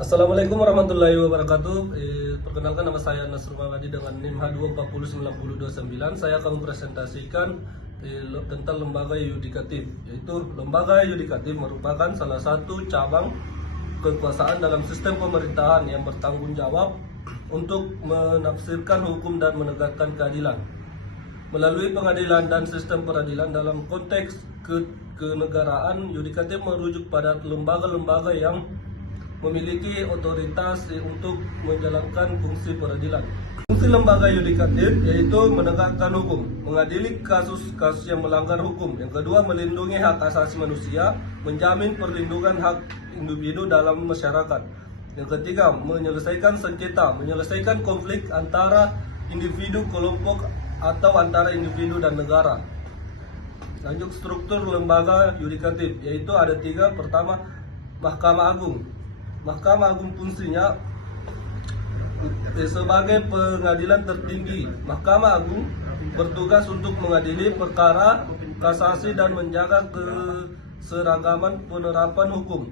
Assalamualaikum warahmatullahi wabarakatuh. Perkenalkan, nama saya Nasrul Mawadi dengan NIM H2409029. Saya akan mempresentasikan tentang lembaga yudikatif. Yaitu lembaga yudikatif merupakan salah satu cabang kekuasaan dalam sistem pemerintahan yang bertanggung jawab untuk menafsirkan hukum dan menegakkan keadilan. Melalui pengadilan dan sistem peradilan dalam konteks kenegaraan, yudikatif merujuk pada lembaga-lembaga yang memiliki otoritas untuk menjalankan fungsi peradilan. Fungsi lembaga yudikatif yaitu menegakkan hukum, mengadili kasus-kasus yang melanggar hukum. Yang kedua, melindungi hak asasi manusia, menjamin perlindungan hak individu dalam masyarakat. Yang ketiga, menyelesaikan sengketa, menyelesaikan konflik antara individu, kelompok, atau antara individu dan negara. Lanjut, struktur lembaga yudikatif yaitu ada tiga. Pertama, Mahkamah Agung. Mahkamah Agung fungsinya sebagai pengadilan tertinggi. Mahkamah Agung bertugas untuk mengadili perkara kasasi dan menjaga keseragaman penerapan hukum.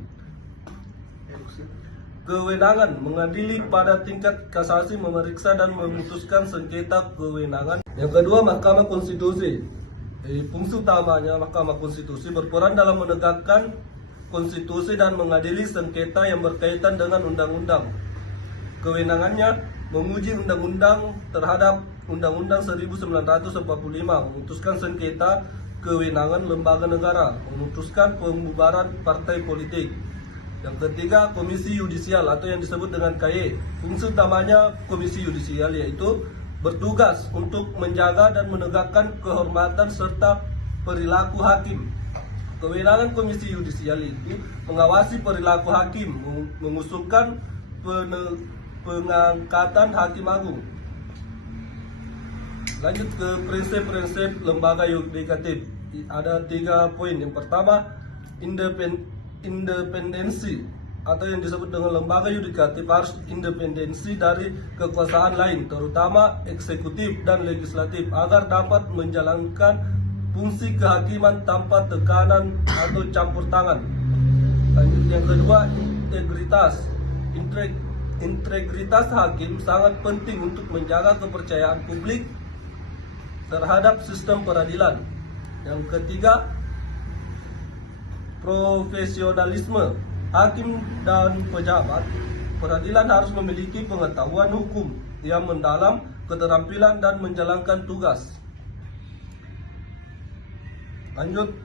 Kewenangan mengadili pada tingkat kasasi, memeriksa dan memutuskan sengketa kewenangan. Yang kedua, Mahkamah Konstitusi. Fungsi utamanya Mahkamah Konstitusi berperan dalam menegakkan konstitusi dan mengadili sengketa yang berkaitan dengan undang-undang. Kewenangannya menguji undang-undang terhadap Undang-Undang 1945, memutuskan sengketa kewenangan lembaga negara, memutuskan pembubaran partai politik. Yang ketiga, Komisi Yudisial atau yang disebut dengan KY. Fungsi utamanya Komisi Yudisial yaitu bertugas untuk menjaga dan menegakkan kehormatan serta perilaku hakim. Kewenangan Komisi Yudisial itu mengawasi perilaku hakim, mengusulkan pengangkatan hakim agung. Lanjut ke prinsip-prinsip lembaga yudikatif. Ada 3 poin. Yang pertama, independensi atau yang disebut dengan lembaga yudikatif harus independensi dari kekuasaan lain, terutama eksekutif dan legislatif, agar dapat menjalankan fungsi kehakiman tanpa tekanan atau campur tangan. Lanjut, yang kedua, integritas. Integritas hakim sangat penting untuk menjaga kepercayaan publik terhadap sistem peradilan. Yang ketiga, profesionalisme. Hakim dan pejabat peradilan harus memiliki pengetahuan hukum yang mendalam, keterampilan dan menjalankan tugas. Lanjut,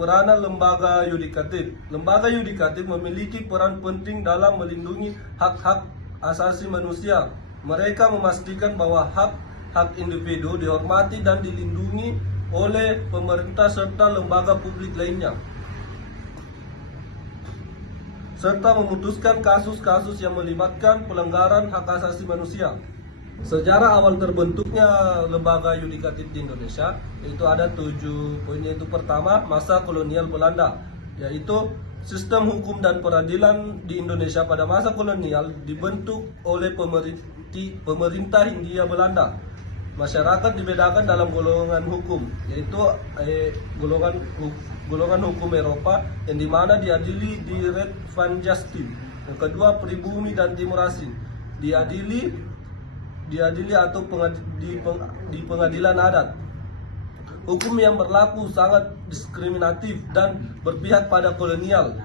peranan lembaga yudikatif. Lembaga yudikatif memiliki peran penting dalam melindungi hak-hak asasi manusia. Mereka memastikan bahwa hak-hak individu dihormati dan dilindungi oleh pemerintah serta lembaga publik lainnya, serta memutuskan kasus-kasus yang melibatkan pelanggaran hak asasi manusia. Sejarah awal terbentuknya lembaga yudikatif di Indonesia itu ada 7 poin. Yaitu pertama, masa kolonial Belanda, yaitu sistem hukum dan peradilan di Indonesia pada masa kolonial dibentuk oleh pemerintah Hindia Belanda. Masyarakat dibedakan dalam golongan hukum, yaitu golongan hukum Eropa yang dimana diadili di Red Van Justice. Yang kedua, pribumi dan timur asing diadili atau di pengadilan adat. Hukum yang berlaku sangat diskriminatif dan berpihak pada kolonial.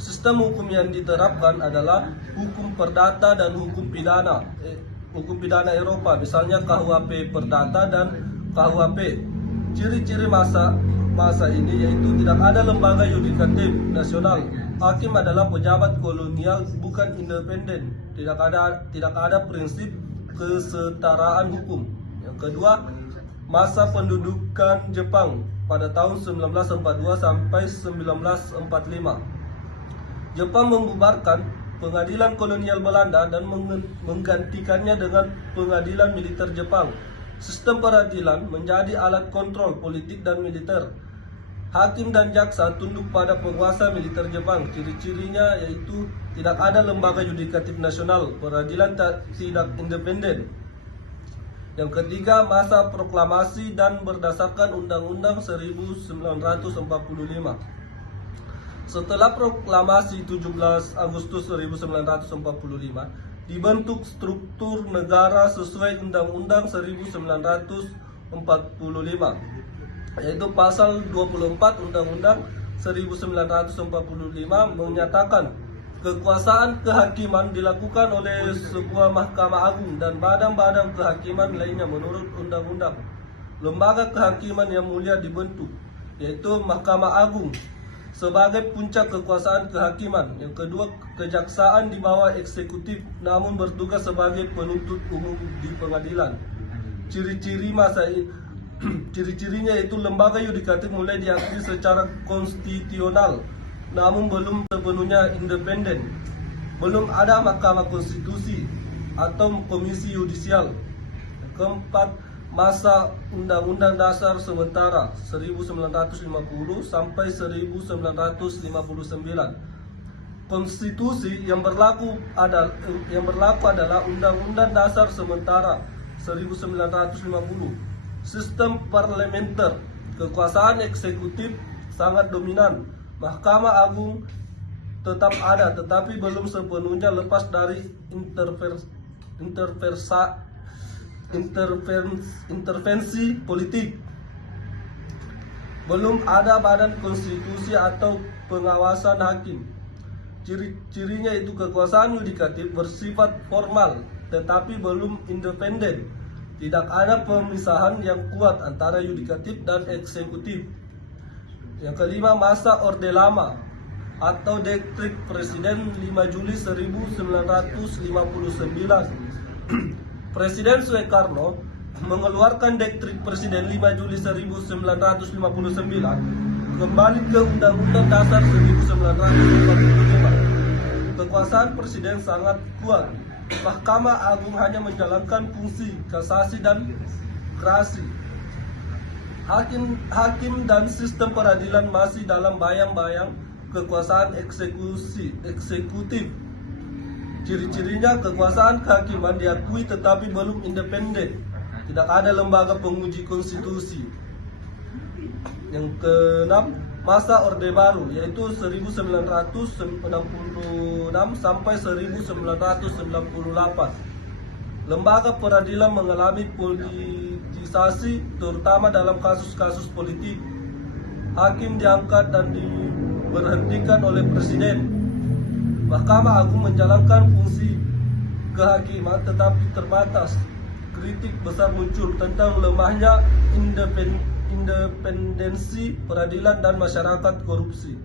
Sistem hukum yang diterapkan adalah hukum perdata dan hukum pidana. Hukum pidana Eropa, misalnya KUHP Perdata dan KUHP. Ciri-ciri masa ini yaitu tidak ada lembaga yudikatif nasional. Hakim adalah pejabat kolonial, bukan independen. Tidak ada prinsip kesetaraan hukum. Yang kedua, masa pendudukan Jepang pada tahun 1942 sampai 1945. Jepang membubarkan pengadilan kolonial Belanda dan menggantikannya dengan pengadilan militer Jepang. Sistem peradilan menjadi alat kontrol politik dan militer. Hakim dan jaksa tunduk pada penguasa militer Jepang. Ciri-cirinya yaitu tidak ada lembaga yudikatif nasional, peradilan tidak independen. Yang ketiga, masa proklamasi dan berdasarkan Undang-Undang 1945. Setelah proklamasi 17 Agustus 1945, dibentuk struktur negara sesuai Undang-Undang 1945, yaitu pasal 24 Undang-Undang 1945 menyatakan kekuasaan kehakiman dilakukan oleh sebuah Mahkamah Agung dan badan-badan kehakiman lainnya menurut undang-undang. Lembaga kehakiman yang mulia dibentuk, yaitu Mahkamah Agung sebagai puncak kekuasaan kehakiman. Yang kedua, kejaksaan di bawah eksekutif namun bertugas sebagai penuntut umum di pengadilan. Ciri-cirinya yaitu lembaga yudikatif mulai diakui secara konstitusional namun belum sepenuhnya independen. Belum ada Mahkamah Konstitusi atau Komisi Yudisial. Keempat, masa Undang-Undang Dasar sementara 1950 sampai 1959. Konstitusi yang berlaku adalah Undang-Undang Dasar sementara 1950. Sistem parlementer, kekuasaan eksekutif sangat dominan. Mahkamah Agung tetap ada, tetapi belum sepenuhnya lepas dari intervensi politik. Belum ada badan konstitusi atau pengawasan hakim. Ciri-cirinya itu kekuasaan yudikatif bersifat formal, tetapi belum independen. Tidak ada pemisahan yang kuat antara yudikatif dan eksekutif. Yang kelima, masa Orde Lama atau Dekret Presiden 5 Juli 1959. Presiden Soekarno mengeluarkan Dekret Presiden 5 Juli 1959 kembali ke Undang-Undang Dasar 1945. Kekuasaan presiden sangat kuat. Mahkamah Agung hanya menjalankan fungsi kasasi dan gerasi. Hakim dan sistem peradilan masih dalam bayang-bayang kekuasaan eksekutif. Ciri-cirinya kekuasaan kehakiman diakui tetapi belum independen. Tidak ada lembaga penguji konstitusi. Yang keenam, masa Orde Baru yaitu 1966 sampai 1998. Lembaga peradilan mengalami politisasi terutama dalam kasus-kasus politik. Hakim diangkat dan diberhentikan oleh presiden. Mahkamah Agung menjalankan fungsi kehakiman tetapi terbatas. Kritik besar muncul tentang lemahnya independensi peradilan dan masyarakat korupsi.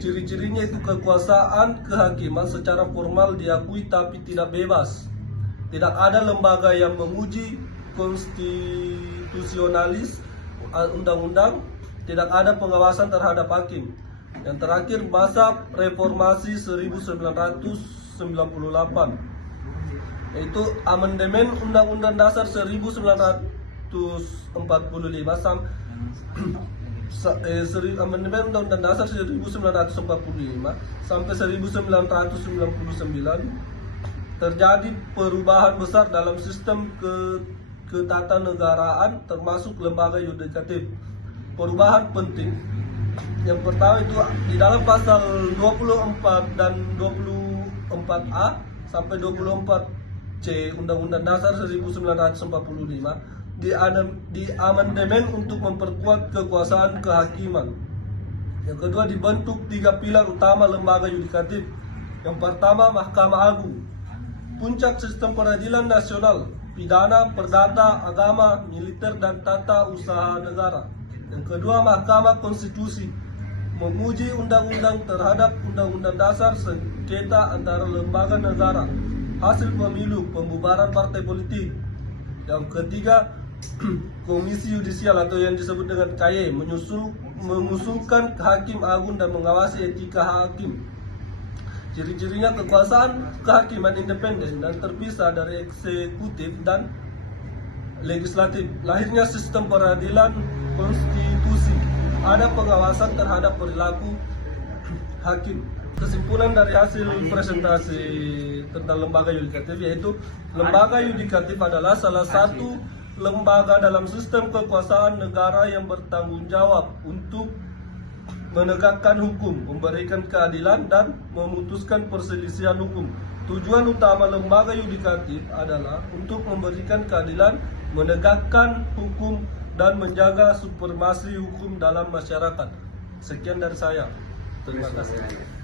Ciri-cirinya itu kekuasaan kehakiman secara formal diakui tapi tidak bebas. Tidak ada lembaga yang menguji konstitusionalis undang-undang. Tidak ada pengawasan terhadap hakim. Yang terakhir, masa reformasi 1998, yaitu amandemen Undang-Undang Dasar 1945 amandemen Undang-Undang Dasar 1945 sampai 1999 terjadi perubahan besar dalam sistem ketatanegaraan termasuk lembaga yudikatif. Perubahan penting. Yang pertama itu di dalam pasal 24 dan 24A sampai 24C Undang-Undang Dasar 1945 di amandemen untuk memperkuat kekuasaan kehakiman. Yang kedua, dibentuk 3 pilar utama lembaga yudikatif. Yang pertama, Mahkamah Agung, puncak sistem peradilan nasional, pidana, perdata, agama, militer, dan tata usaha negara. Yang kedua, Mahkamah Konstitusi, menguji undang-undang terhadap Undang-Undang Dasar, sengketa antara lembaga negara, hasil pemilu, pembubaran partai politik. Yang ketiga, Komisi Yudisial atau yang disebut dengan KY, mengusulkan hakim agung dan mengawasi etika hakim. Ciri-cirinya kekuasaan kehakiman independen dan terpisah dari eksekutif dan legislatif. Lahirnya sistem peradilan konstitusi. Ada pengawasan terhadap perilaku hakim. Kesimpulan dari hasil presentasi tentang lembaga yudikatif yaitu lembaga yudikatif adalah salah satu lembaga dalam sistem kekuasaan negara yang bertanggung jawab untuk menegakkan hukum, memberikan keadilan, dan memutuskan perselisihan hukum. Tujuan utama lembaga yudikatif adalah untuk memberikan keadilan, menegakkan hukum, dan menjaga supremasi hukum dalam masyarakat. Sekian dari saya. Terima kasih.